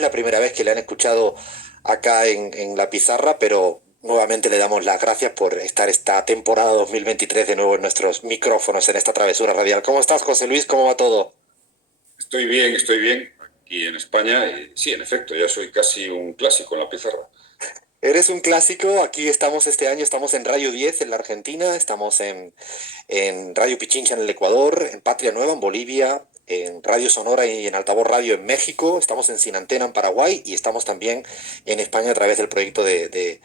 es la primera vez que le han escuchado acá en La Pizarra, pero nuevamente le damos las gracias por estar esta temporada 2023 de nuevo en nuestros micrófonos en esta travesura radial. ¿Cómo estás, José Luis? ¿Cómo va todo? Estoy bien, estoy bien. Aquí en España, y sí, en efecto, ya soy casi un clásico en la pizarra. Eres un clásico, aquí estamos este año, estamos en Radio 10 en la Argentina, estamos en Radio Pichincha en el Ecuador, en Patria Nueva en Bolivia, en Radio Sonora y en Altavoz Radio en México, estamos en Sin Antena en Paraguay y estamos también en España a través del proyecto de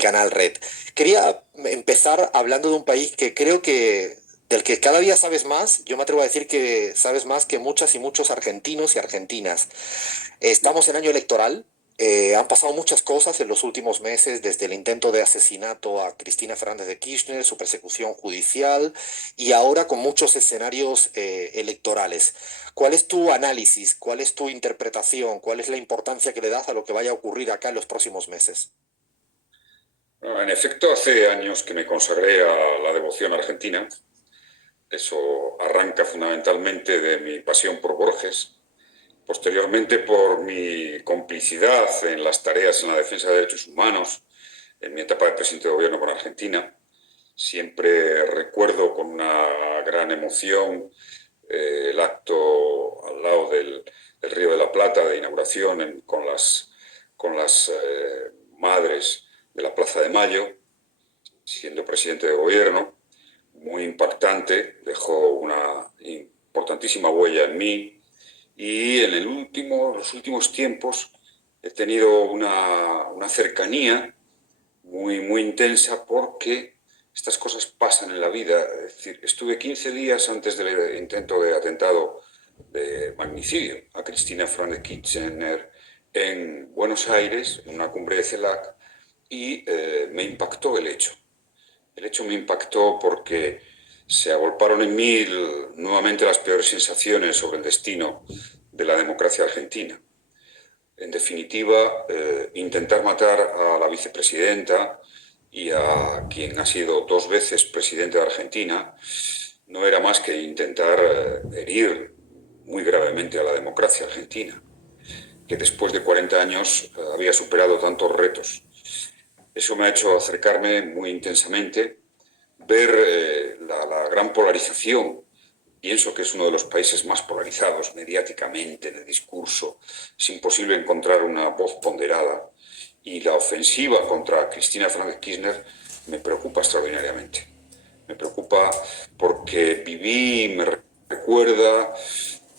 Canal Red. Quería empezar hablando de un país que creo que del que cada día sabes más, yo me atrevo a decir que sabes más que muchas y muchos argentinos y argentinas. Estamos en año electoral. Han pasado muchas cosas en los últimos meses, desde el intento de asesinato a Cristina Fernández de Kirchner, su persecución judicial y ahora con muchos escenarios electorales. ¿Cuál es tu análisis? ¿Cuál es tu interpretación? ¿Cuál es la importancia que le das a lo que vaya a ocurrir acá en los próximos meses? Bueno, en efecto, hace años que me consagré a la devoción argentina. Eso arranca fundamentalmente de mi pasión por Borges, posteriormente por mi complicidad en las tareas en la defensa de derechos humanos, en mi etapa de presidente de gobierno con Argentina. Siempre recuerdo con una gran emoción el acto al lado del Río de la Plata de inauguración con las madres de la Plaza de Mayo, siendo presidente de gobierno, muy impactante, dejó una importantísima huella en mí y en los últimos tiempos he tenido una cercanía muy intensa porque estas cosas pasan en la vida. Es decir, estuve 15 días antes del intento de atentado de magnicidio a Cristina Fernández de Kirchner en Buenos Aires, en una cumbre de CELAC, y me impactó el hecho. El hecho me impactó porque se agolparon en mí nuevamente las peores sensaciones sobre el destino de la democracia argentina. En definitiva, intentar matar a la vicepresidenta y a quien ha sido dos veces presidente de Argentina no era más que intentar herir muy gravemente a la democracia argentina, que después de 40 años había superado tantos retos. Eso me ha hecho acercarme muy intensamente, ver la gran polarización. Pienso que es uno de los países más polarizados mediáticamente, en el discurso. Es imposible encontrar una voz ponderada. Y la ofensiva contra Cristina Fernández Kirchner me preocupa extraordinariamente. Me preocupa porque viví, me recuerda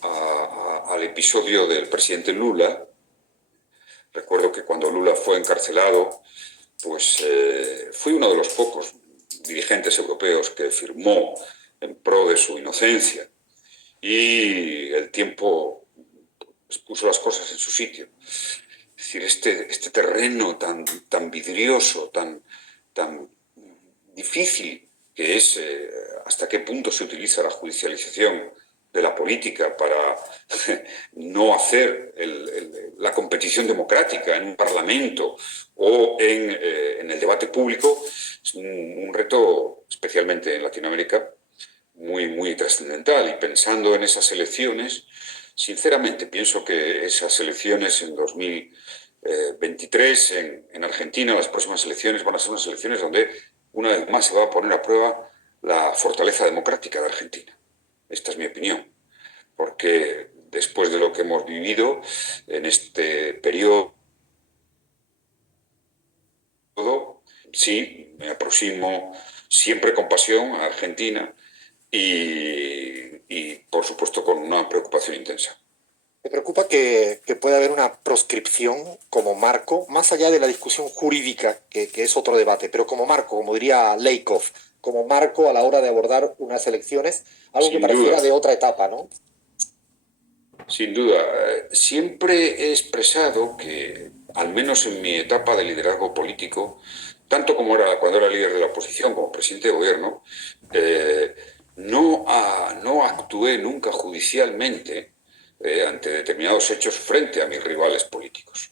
al episodio del presidente Lula. Recuerdo que cuando Lula fue encarcelado, pues fui uno de los pocos dirigentes europeos que firmó en pro de su inocencia y el tiempo pues, puso las cosas en su sitio. Es decir, este terreno tan vidrioso, tan difícil que es hasta qué punto se utiliza la judicialización de la política para no hacer la competición democrática en un parlamento o en el debate público, es un reto, especialmente en Latinoamérica, muy trascendental. Y pensando en esas elecciones, sinceramente pienso que esas elecciones en 2023 en Argentina, las próximas elecciones van a ser unas elecciones donde una vez más se va a poner a prueba la fortaleza democrática de Argentina. Esta es mi opinión, porque después de lo que hemos vivido en este periodo, sí, me aproximo siempre con pasión a Argentina y por supuesto, con una preocupación intensa. ¿Te preocupa que pueda haber una proscripción como marco, más allá de la discusión jurídica, que es otro debate, pero como marco, como diría Leikov, como marco a la hora de abordar unas elecciones, algo que Sin duda, pareciera de otra etapa, ¿no? sin duda. Siempre he expresado que, al menos en mi etapa de liderazgo político, tanto como era cuando era líder de la oposición, como presidente de gobierno, eh, no actué nunca judicialmente ante determinados hechos frente a mis rivales políticos,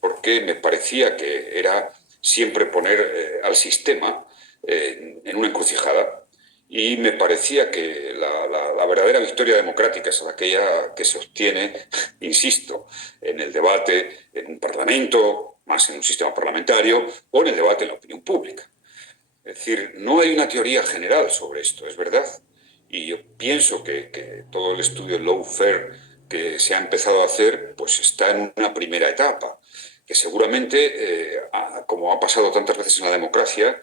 porque me parecía que era siempre poner al sistema en una encrucijada y me parecía que la verdadera victoria democrática es aquella que se obtiene, insisto, en el debate en un parlamento, más en un sistema parlamentario, o en el debate en la opinión pública. Es decir, no hay una teoría general sobre esto, es verdad. Y yo pienso que todo el estudio lawfare que se ha empezado a hacer, pues está en una primera etapa, que seguramente, como ha pasado tantas veces en la democracia,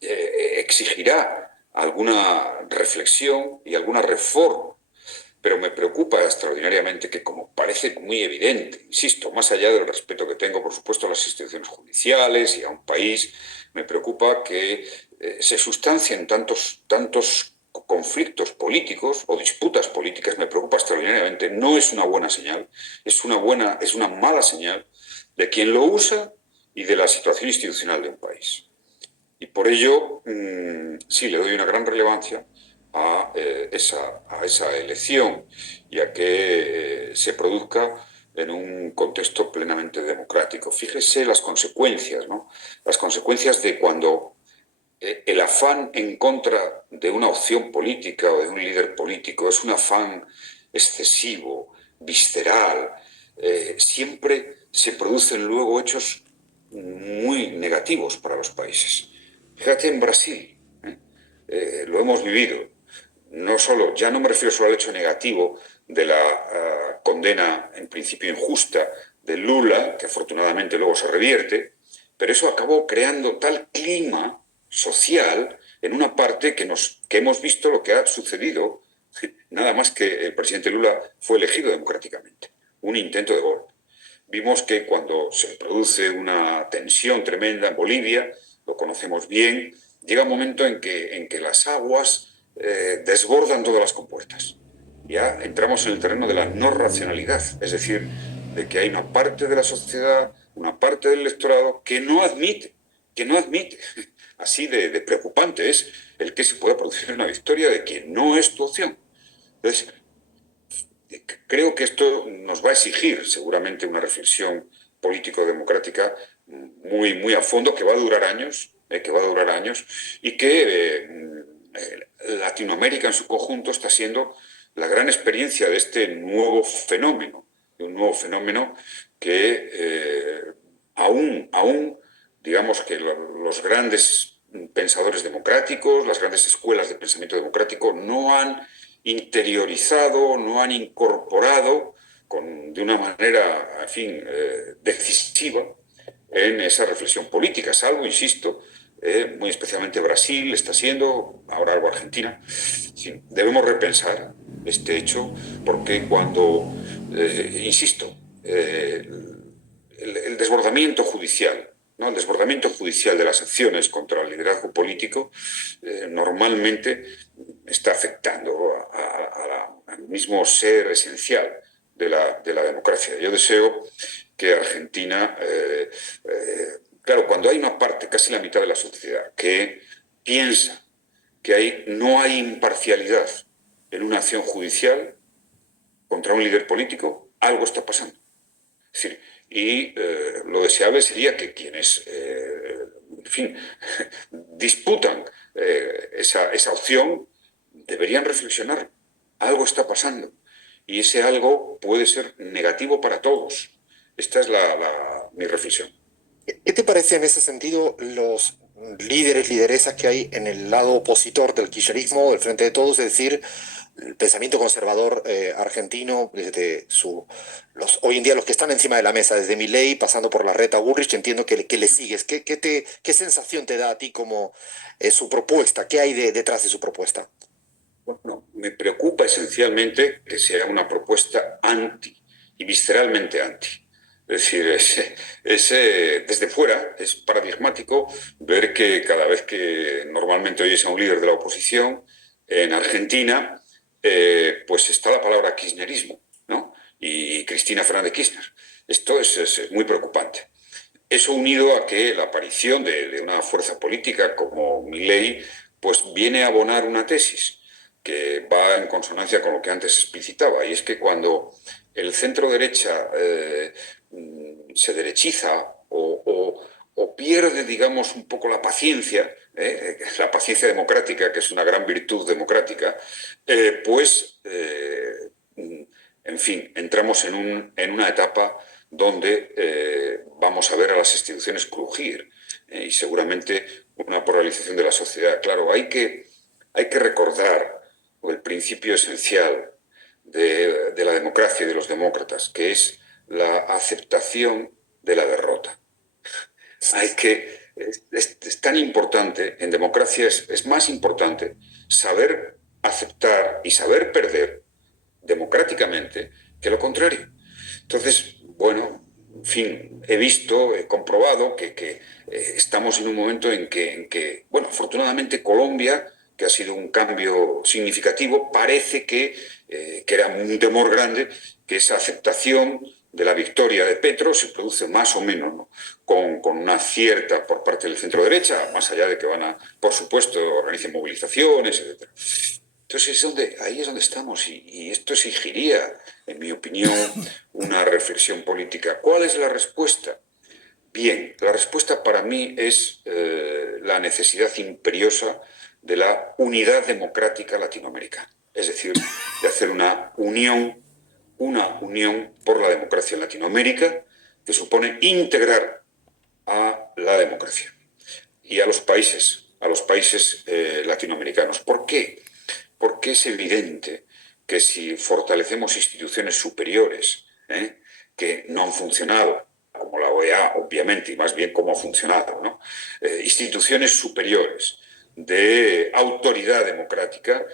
exigirá alguna reflexión y alguna reforma. Pero me preocupa extraordinariamente que, como parece muy evidente, insisto, más allá del respeto que tengo, por supuesto, a las instituciones judiciales y a un país, me preocupa que se sustancien tantos conflictos políticos o disputas políticas, me preocupa extraordinariamente. No es una buena señal, es una mala señal de quien lo usa y de la situación institucional de un país. Y por ello, sí, le doy una gran relevancia a esa elección y a que se produzca en un contexto plenamente democrático. Fíjese las consecuencias, ¿no? Las consecuencias de cuando el afán en contra de una opción política o de un líder político es un afán excesivo, visceral, siempre se producen luego hechos muy negativos para los países. Fíjate en Brasil, lo hemos vivido. No solo, ya no me refiero solo al hecho negativo de la condena en principio injusta de Lula, que afortunadamente luego se revierte, pero eso acabó creando tal clima social en una parte que hemos visto lo que ha sucedido, nada más que el presidente Lula fue elegido democráticamente, un intento de golpe. Vimos que cuando se produce una tensión tremenda en Bolivia, lo conocemos bien, llega un momento en que las aguas desbordan todas las compuertas. Ya entramos en el terreno de la no racionalidad, es decir, de que hay una parte de la sociedad, una parte del electorado que no admite. Así de preocupante es el que se pueda producir una victoria de quien no es tu opción. Entonces, creo que esto nos va a exigir seguramente una reflexión político-democrática muy a fondo, que va a durar años, y que Latinoamérica en su conjunto está siendo la gran experiencia de este nuevo fenómeno, de un nuevo fenómeno que aún, digamos que los grandes pensadores democráticos, las grandes escuelas de pensamiento democrático no han interiorizado, no han incorporado de una manera, en fin, decisiva en esa reflexión política, salvo, insisto, muy especialmente Brasil está siendo, ahora algo Argentina. Sí, debemos repensar este hecho porque cuando, insisto, el desbordamiento judicial, ¿no? El desbordamiento judicial de las acciones contra el liderazgo político normalmente está afectando al mismo ser esencial de la democracia. Yo deseo que Argentina, claro, cuando hay una parte, casi la mitad de la sociedad, que piensa que no hay imparcialidad en una acción judicial contra un líder político, algo está pasando. Es decir, y lo deseable sería que quienes, en fin, disputan esa opción, deberían reflexionar. Algo está pasando. Y ese algo puede ser negativo para todos. Esta es mi reflexión. ¿Qué te parece en ese sentido los líderes, lideresas que hay en el lado opositor del kirchnerismo, del Frente de Todos, es decir, el pensamiento conservador argentino, desde hoy en día los que están encima de la mesa, desde Milei, pasando por Larreta, Bullrich, entiendo que le sigues. ¿Qué sensación te da a ti como su propuesta? ¿Qué hay detrás de su propuesta? Bueno, me preocupa esencialmente que sea una propuesta anti y visceralmente anti. Es decir, desde fuera es paradigmático ver que cada vez que normalmente oyes a un líder de la oposición en Argentina, pues está la palabra kirchnerismo, ¿no? Y Cristina Fernández Kirchner. Esto es muy preocupante. Eso unido a que la aparición de una fuerza política como Milei, pues viene a abonar una tesis que va en consonancia con lo que antes explicitaba, y es que cuando el centro derecha se derechiza o pierde, digamos, un poco la paciencia, la paciencia democrática, que es una gran virtud democrática, pues, en fin, entramos en una etapa donde vamos a ver a las instituciones crujir y seguramente una polarización de la sociedad. Claro, hay que recordar el principio esencial de la democracia y de los demócratas, que es la aceptación de la derrota. Hay que, es tan importante, en democracia es más importante saber aceptar y saber perder democráticamente que lo contrario. Entonces, bueno, en fin, he visto, he comprobado que estamos en un momento bueno, afortunadamente Colombia, que ha sido un cambio significativo, parece que era un temor grande, que esa aceptación de la victoria de Petro se produce más o menos, ¿no? Con una cierta por parte del centro derecha, más allá de que van a, por supuesto, organicen movilizaciones, etc. Entonces ahí es donde estamos y esto exigiría, en mi opinión, una reflexión política. ¿Cuál es la respuesta? Bien, la respuesta para mí es la necesidad imperiosa de la unidad democrática latinoamericana, es decir, de hacer una unión por la democracia en Latinoamérica que supone integrar a la democracia y a los países latinoamericanos. ¿Por qué? Porque es evidente que si fortalecemos instituciones superiores que no han funcionado, como la OEA, obviamente, y más bien cómo ha funcionado, ¿no? Instituciones superiores de autoridad democrática,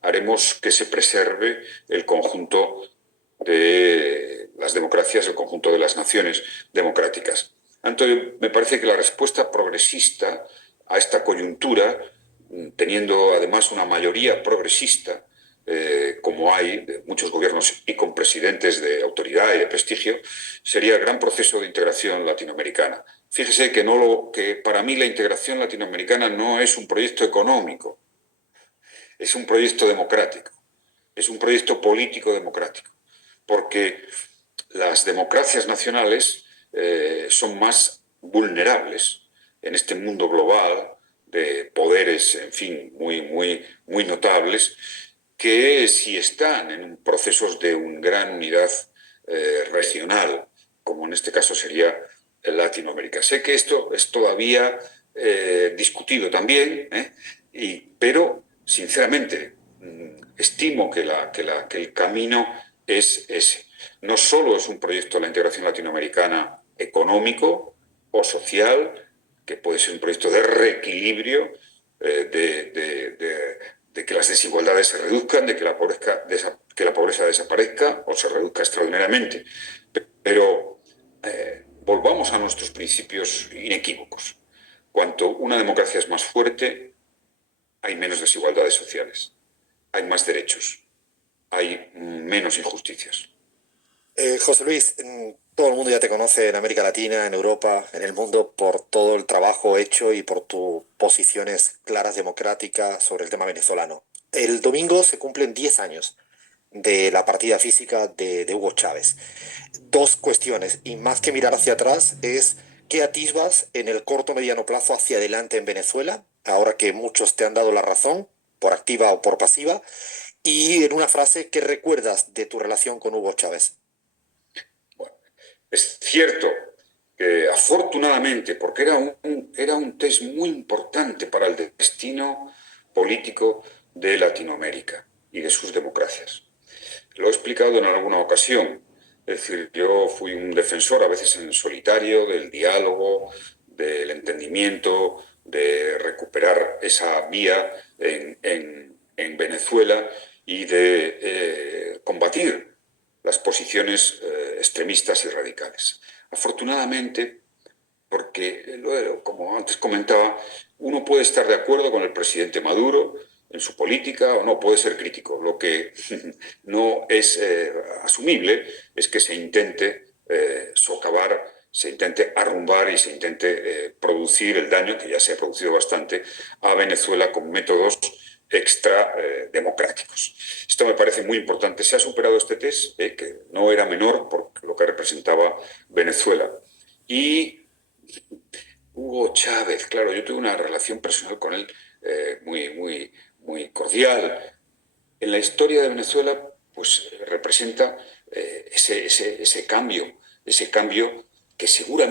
haremos que se preserve el conjunto de las democracias, el conjunto de las naciones democráticas. Entonces, me parece que la respuesta progresista a esta coyuntura, teniendo además una mayoría progresista, como hay de muchos gobiernos y con presidentes de autoridad y de prestigio, sería el gran proceso de integración latinoamericana. Fíjese que para mí la integración latinoamericana no es un proyecto económico, es un proyecto democrático, es un proyecto político democrático, porque las democracias nacionales son más vulnerables en este mundo global de poderes, en fin, muy notables, que si están en procesos de una gran unidad regional, como en este caso sería Latinoamérica. Sé que esto es todavía discutido también, pero sinceramente estimo que el camino es ese. No solo es un proyecto de la integración latinoamericana económico o social, que puede ser un proyecto de reequilibrio, de que las desigualdades se reduzcan, de que la pobreza desaparezca o se reduzca extraordinariamente. Pero volvamos a nuestros principios inequívocos. Cuanto una democracia es más fuerte, hay menos desigualdades sociales, hay más derechos, hay menos injusticias. José Luis, todo el mundo ya te conoce en América Latina, en Europa, en el mundo, por todo el trabajo hecho y por tus posiciones claras democráticas sobre el tema venezolano. El domingo se cumplen 10 años de la partida física de Hugo Chávez. Dos cuestiones, y más que mirar hacia atrás, es qué atisbas en el corto mediano plazo hacia adelante en Venezuela, ahora que muchos te han dado la razón, por activa o por pasiva, y en una frase, ¿qué recuerdas de tu relación con Hugo Chávez? Bueno, es cierto que afortunadamente, porque era un test muy importante para el destino político de Latinoamérica y de sus democracias. Lo he explicado en alguna ocasión. Es decir, yo fui un defensor, a veces en solitario, del diálogo, del entendimiento, de recuperar esa vía en Venezuela y de combatir las posiciones extremistas y radicales. Afortunadamente, porque, como antes comentaba, uno puede estar de acuerdo con el presidente Maduro en su política o no puede ser crítico. Lo que no es asumible es que se intente socavar, se intente arrumbar y se intente producir el daño, que ya se ha producido bastante, a Venezuela con métodos extra democráticos. Esto me parece muy importante. Se ha superado este test, que no era menor por lo que representaba Venezuela. Y Hugo Chávez, claro, yo tuve una relación personal con él muy cordial. En la historia de Venezuela, pues representa ese cambio que seguramente